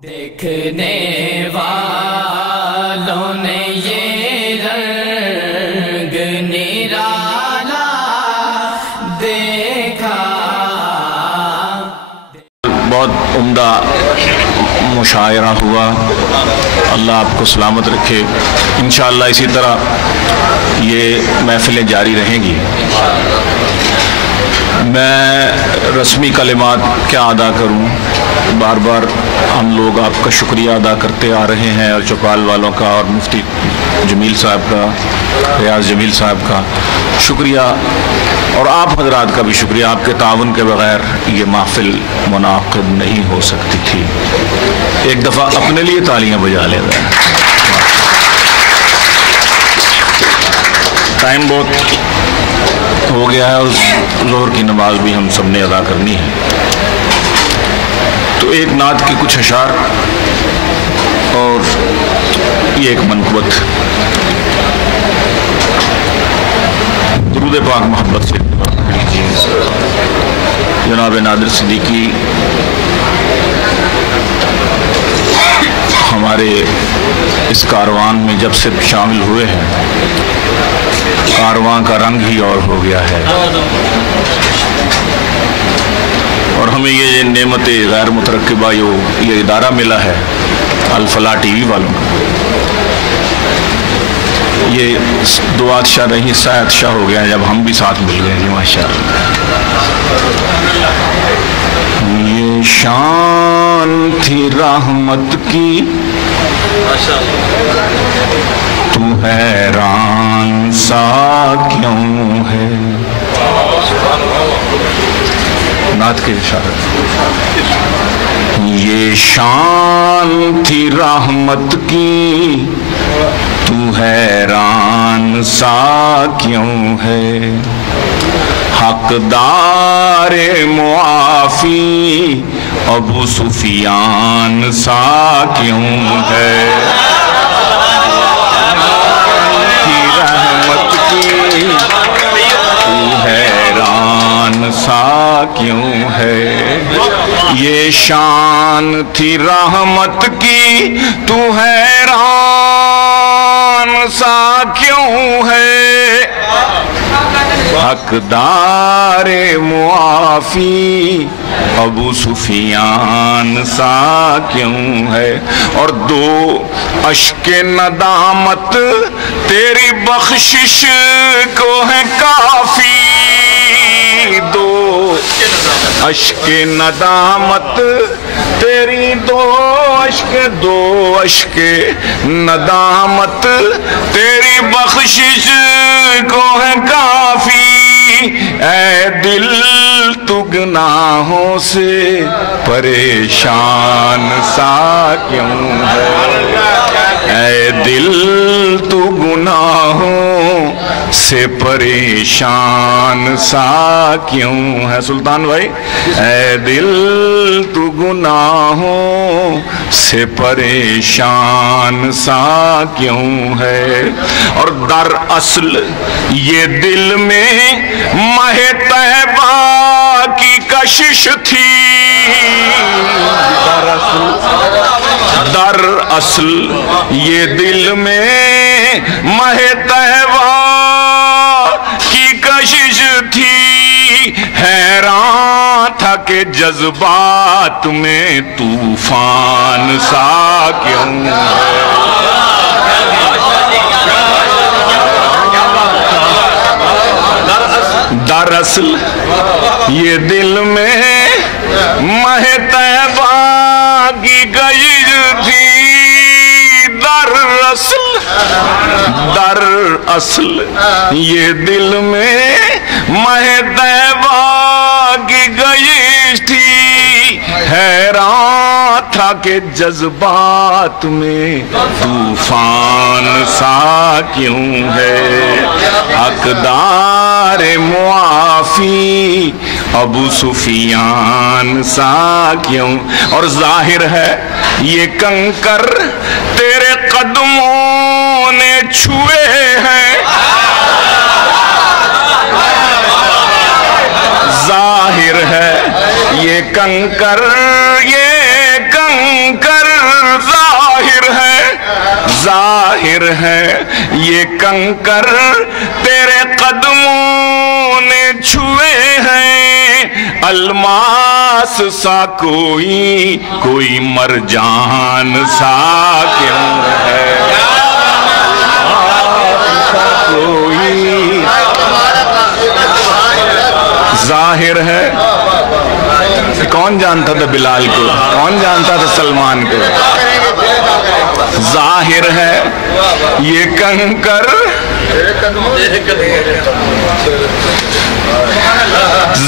دیکھنے والوں نے یہ رنگ نرالا دیکھا۔ بہت عمدہ مشاعرہ ہوا، اللہ آپ کو سلامت رکھے۔ انشاءاللہ اسی طرح یہ محفلیں جاری رہیں گی۔ میں رسمی کلمات کیا ادا کروں، بار بار ہم لوگ آپ کا شکریہ ادا کرتے آ رہے ہیں، اور چوپال والوں کا اور مفتی جمیل صاحب کا، ریاض جمیل صاحب کا شکریہ، اور آپ حضرات کا بھی شکریہ۔ آپ کے تعاون کے بغیر یہ محفل منعقد نہیں ہو سکتی تھی۔ ایک دفعہ اپنے لیے تالیاں بجا لے گئے۔ ٹائم بہت ہو گیا ہے اور ظہر کی نماز بھی ہم سب نے ادا کرنی ہے، تو ایک نعت کے کچھ اشعار اور یہ ایک منقبت درود پاک محبت سے جناب نادر صدیقی ہمارے اس کاروان میں جب سے شامل ہوئے ہیں، کاروان کا رنگ ہی اور ہو گیا ہے، اور ہمیں یہ نعمت غیر مترقبہ یہ ادارہ ملا ہے الفلاح ٹی وی والوں کا۔ یہ دعات شاہ نہیں سایت شاہ ہو گیا ہے جب ہم بھی ساتھ مل گئے ہیں ماشاءاللہ۔ یہ شان تھی رحمت کی تو حیران سا کیوں ہے، نعت کے اشارت۔ یہ شان تھی رحمت کی تو حیران سا کیوں ہے، حقدار معافی ابو سفیان سا کیوں ہے، سا کیوں ہے۔ یہ شان تھی رحمت کی تو حیران سا کیوں ہے، حقدار معافی ابو سفیان سا کیوں ہے، اور دو اشک ندامت تیری بخشش کو ہے کافی، دو اشک ندامت تیری دو اشک ندامت تیری بخشش کو ہے کافی، اے دل تو گناہوں سے پریشان سا کیوں ہے، اے دل تو گناہوں سے پریشان سا کیوں ہے۔ سلطان بھائی، اے دل تو گناہوں سے پریشان سا کیوں ہے، اور در اصل یہ دل میں ماہ طیبہ کی کشش تھی، در اصل یہ دل میں ماہ طیبہ کی کشش تھی، حیران تھا کہ جذبات میں طوفان سا کیوں ہے، دراصل یہ دل میں ماہ طیبہ کی کشش تھی، در اصل یہ دل میں ماہ طیبہ کی کشش تھی، حیران تھا کہ جذبات میں طوفان سا کیوں ہے، حقدار معافی ابو سفیان سا کیوں، اور ظاہر ہے یہ کنکر تیرے قدموں نے چھوئے ہیں، ظاہر ہے یہ کنکر ظاہر ہے یہ کنکر تیرے قدموں نے چھوئے ہیں، الماس سا کوئی مرجان سا کیوں ہے، کوئی ظاہر ہے۔ کون جانتا تھا بلال کو، کون جانتا تھا سلمان کو؟ ظاہر ہے یہ کنکر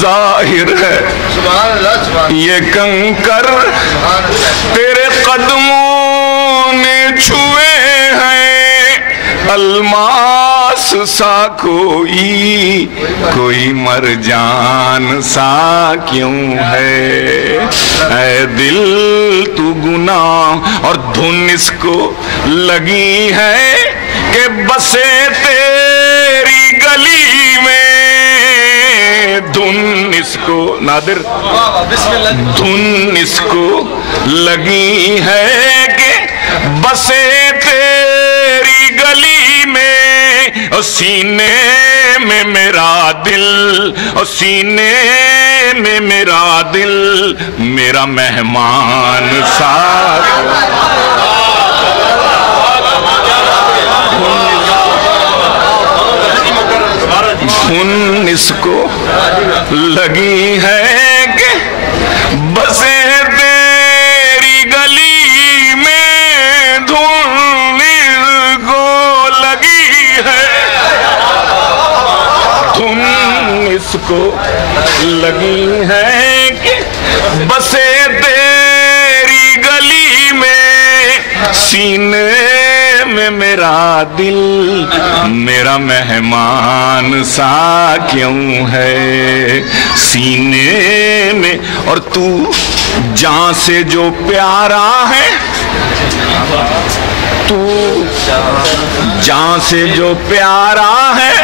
ظاہر ہے یہ کنکر تیرے قدموں نے چھوئے ہیں، الماس سا کوئی مرجان سا کیوں ہے، اے دل تو گناہ اور دھن اس کو لگی ہے کہ بسے تیری گلی میں، دھن اس کو نادر دھن اس کو لگی ہے کہ بسے تیری گلی میں، اور سینے میں میرا دل، اور سینے میں میرا دل میرا مہمان سا، دھن اس کو لگی ہے کہ بسے تیری گلی میں، دھن اس کو لگی ہے، دھن اس کو لگی ہے کہ بسے تیری گلی میں، سینے میں میرا دل میرا مہمان سا کیوں ہے، سینے میں، اور تو جان سے جو پیارا ہے، تو جان سے جو پیارا ہے،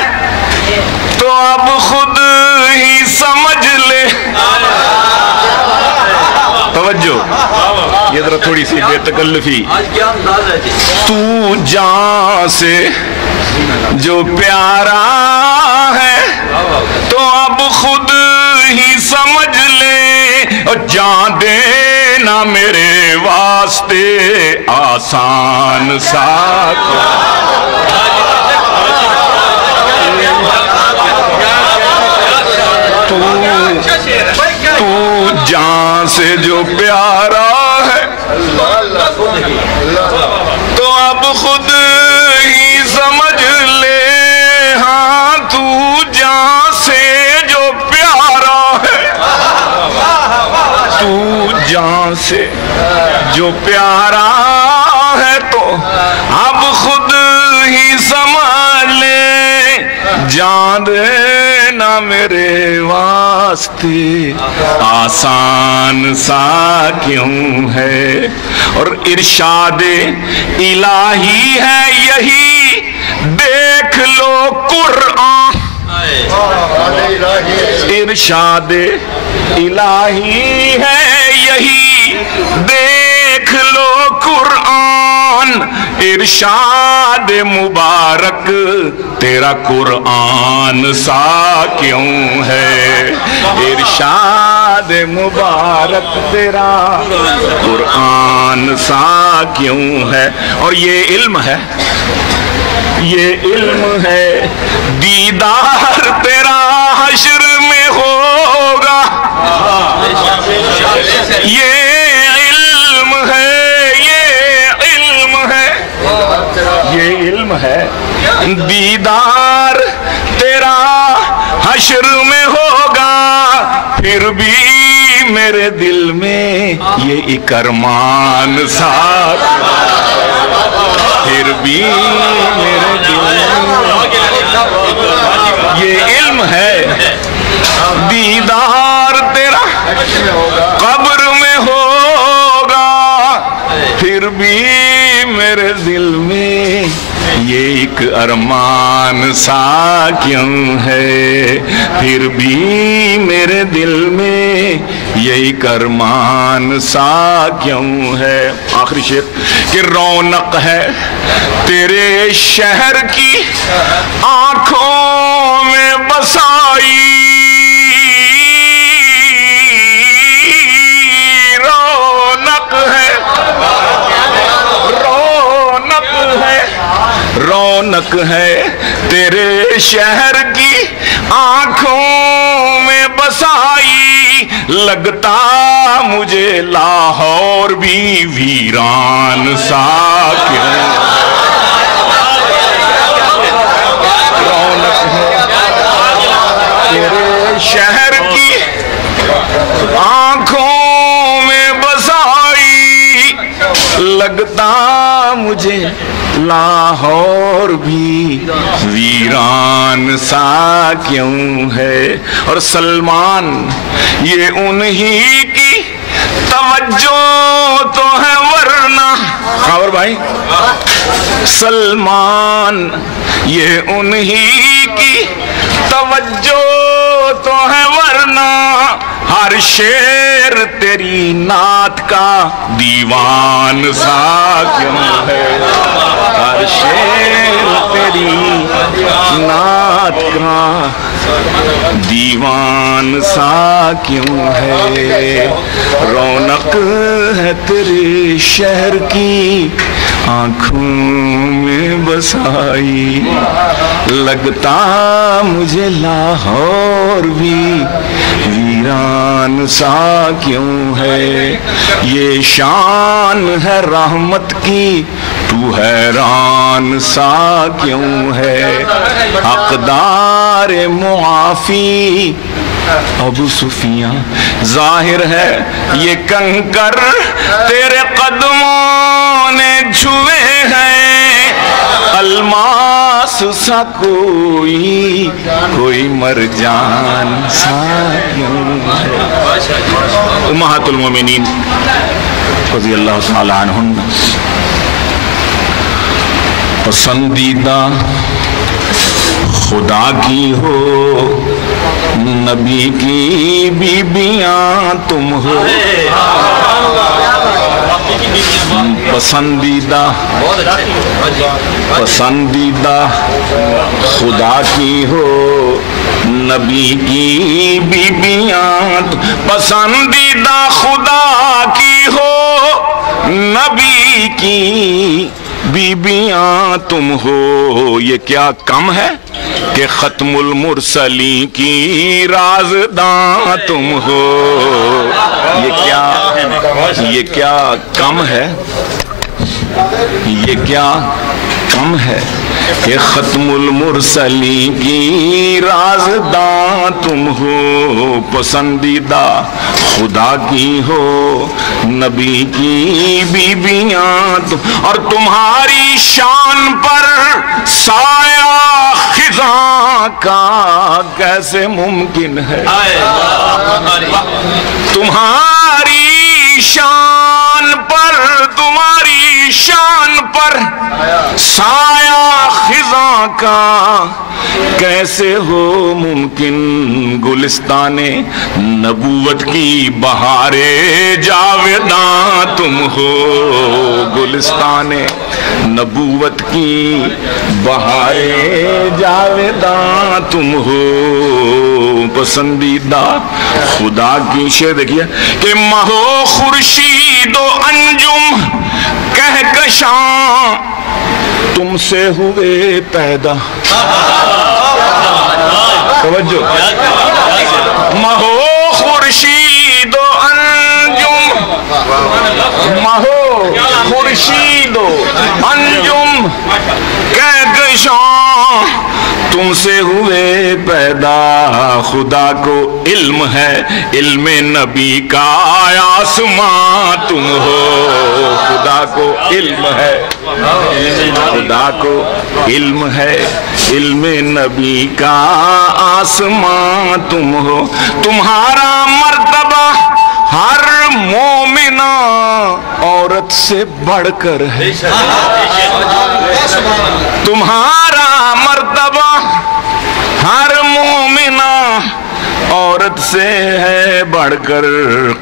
تو اب خود ہی سمجھ لے، توجہ یہ ذرا تھوڑی سی بے تکلفی، تو جان سے جو پیارا ہے تو اب خود ہی سمجھ لے، اور جان دینا میرے واسطے آسان سا، تو جان سے جو پیارا ہے تو اب خود ہی سمجھ لے، ہاں تو جان سے جو پیارا ہے، تو جان سے جو پیارا ہے تو اب خود ہی سمجھ لے، جان دینا میرے واسطے آسان سا کیوں ہے، اور ارشاد الہی ہے یہی دیکھ لو قرآن، ارشاد الہی ہے یہی دیکھ لو قرآن، ارشاد مبارک تیرا قرآن سا کیوں ہے، ارشاد مبارک تیرا قرآن سا کیوں ہے، اور یہ علم ہے، یہ علم ہے دیدار تیرا حشر میں ہوگا، یہ علم ہے، یہ علم ہے، یہ علم ہے دیدار تیرا حشر میں ہوگا، پھر بھی میرے دل میں یہ ایک ارمان سا، پھر بھی میرے دل میں یہ علم ہے دیدار تیرا قبر میں ہوگا، پھر بھی میرے دل میں یہ ایک ارمان سا کیوں ہے، پھر بھی میرے دل میں یہی کرمان سا کیوں ہے. آخری شعر کہ رونق ہے تیرے شہر کی آنکھوں میں بسائی, رونق ہے, رونق ہے تیرے شہر کی آنکھوں میں بسائی, لگتا مجھے لاہور بھی ویران سا کیوں. رونق ہے تیرے شہر کی آنکھوں میں بسائی, لگتا مجھے لاہور بھی ویران سا کیوں ہے. اور سلمان یہ انہی کی توجہ تو ہے ورنہ, خبر بھائی, سلمان یہ انہی کی توجہ تو ہے ورنہ, ہر شعر تیری نعت کا دیوان سا کیوں ہے, ہر شعر تیری نعت کا دیوان سا کیوں ہے. رونق ہے تیرے شہر کی آنکھوں میں بسائی, لگتا مجھے لاہور بھی ویران سا کیوں ہے. یہ شان ہے رحمت کی تو حیران سا کیوں ہے. حقدار معافی ابو سفیان ظاہر ہے یہ کنکر تیرے قدموں نے چھوئے ہیں, الماس سا کوئی مرجان سا کیوں ہے. امہات المومنین رضی اللہ تعالی عنہن پسندیدہ خدا کی ہو, نبی کی بیبیاں تم ہو, پسندیدہ خدا کی ہو, نبی کی بیبیاں, پسندیدہ خدا کی ہو, نبی کی بیبیاں تم ہو. یہ کیا کم ہے کہ ختم المرسلین کی رازداں تم ہو. یہ کیا کم ہے, یہ کیا کم ہے کہ ختم المرسلین کی رازداں تم ہو. پسندیدہ خدا کی ہو, نبی کی بیبیاں اور تمہاری شان پر سایہ خزاں کا کیسے ممکن ہے. تمہاری شان پر سایہ خزاں کا کیسے ہو ممکن. گلستان نبوت کی بہار جاویداں تم ہو, گلستان نبوت کی بہار جاویداں تم ہو. پسندیدہ خدا کی شعر دیکھیے کہ مہو خورشید و انجم کہکشاں تم سے ہوئے پیدا. توجہ, مہو خورشید و انجم, مہو خورشید و انجم کہکشاں تم سے ہوئے پیدا. خدا کو علم ہے علم نبی کا آسمان تم ہو. خدا کو علم ہے, خدا کو علم ہے علم نبی کا آسمان تم ہو. تمہارا مرتبہ ہر مومنہ عورت سے بڑھ کر ہے. تمہارا مرتبہ ہر مومنہ عورت سے ہے بڑھ کر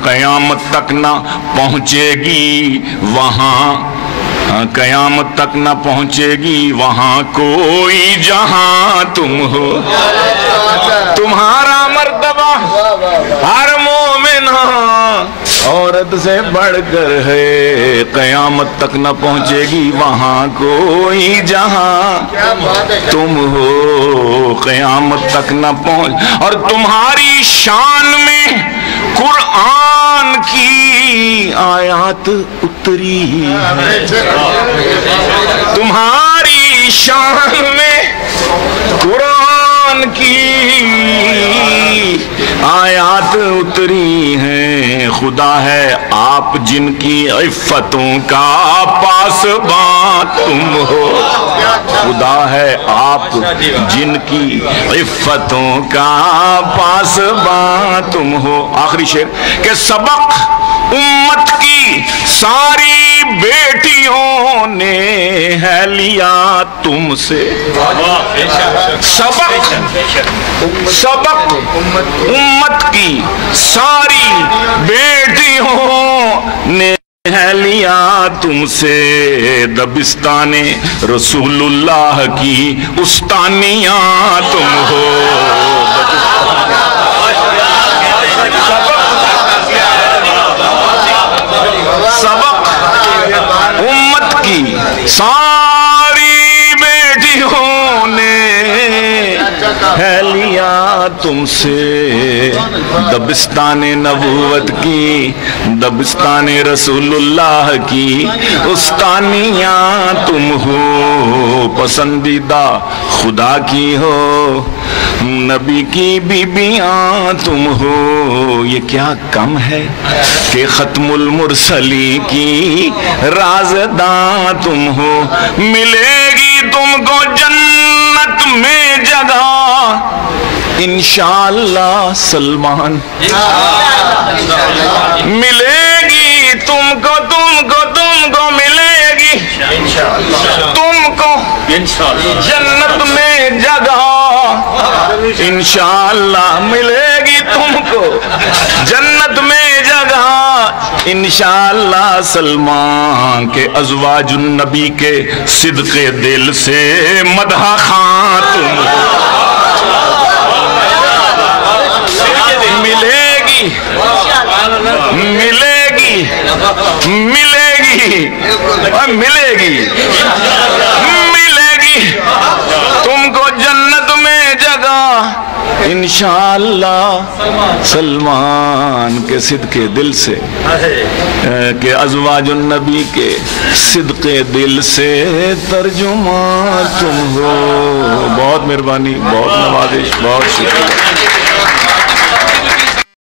قیامت تک نہ پہنچے گی وہاں، قیامت تک نہ پہنچے گی وہاں کوئی جہاں تم ہو، تمہارا مرتبہ ہر مومن عورت سے بڑھ کر ہے، قیامت تک نہ پہنچے گی وہاں کوئی جہاں تم ہو، قیامت تک نہ پہنچ، اور تمہاری شان میں قرآن کی آیات اتری ہے، تمہاری شان میں قرآن کی آیات اتری ہیں، خدا ہے آپ جن کی عفتوں کا پاسباں تم ہو، خدا ہے آپ جن کی عفتوں کا پاسباں تم ہو۔ آخری شعر کہ سبق امت کی ساری بیٹیوں نے ہے لیا تم سے، سبق امت کی ساری بیٹیوں نے ہے لیا تم سے، دبستان رسول اللہ کی استانیاں تم ہو، سبق امت کی ساری بیٹیوں نے ہے لیا تم سے، دبستان نبوت کی، دبستان رسول اللہ کی استانیاں تم ہو، پسندیدہ خدا کی ہو، نبی کی بیبیاں تم ہو، یہ کیا کم ہے کہ ختم المرسلی کی رازداں تم ہو، ملے گی تم کو جنت میں جگہ انشاءاللہ سلمان، ملے گی تم کو ملے گی تم کو جنت میں جگہ انشاءاللہ، ملے گی تم کو جنت میں جگہ انشاءاللہ سلمان کے ازواج النبی کے صدق دل سے مدح خواں تم ملے گی ملے گی ملے گی ملے گی ملے گی تم کو جنت میں جگہ انشاءاللہ سلمان کے صدق دل سے، کہ ازواج النبی کے صدق دل سے ترجمہ تم ہو۔ بہت مہربانی، بہت نوازش، بہت شکریہ۔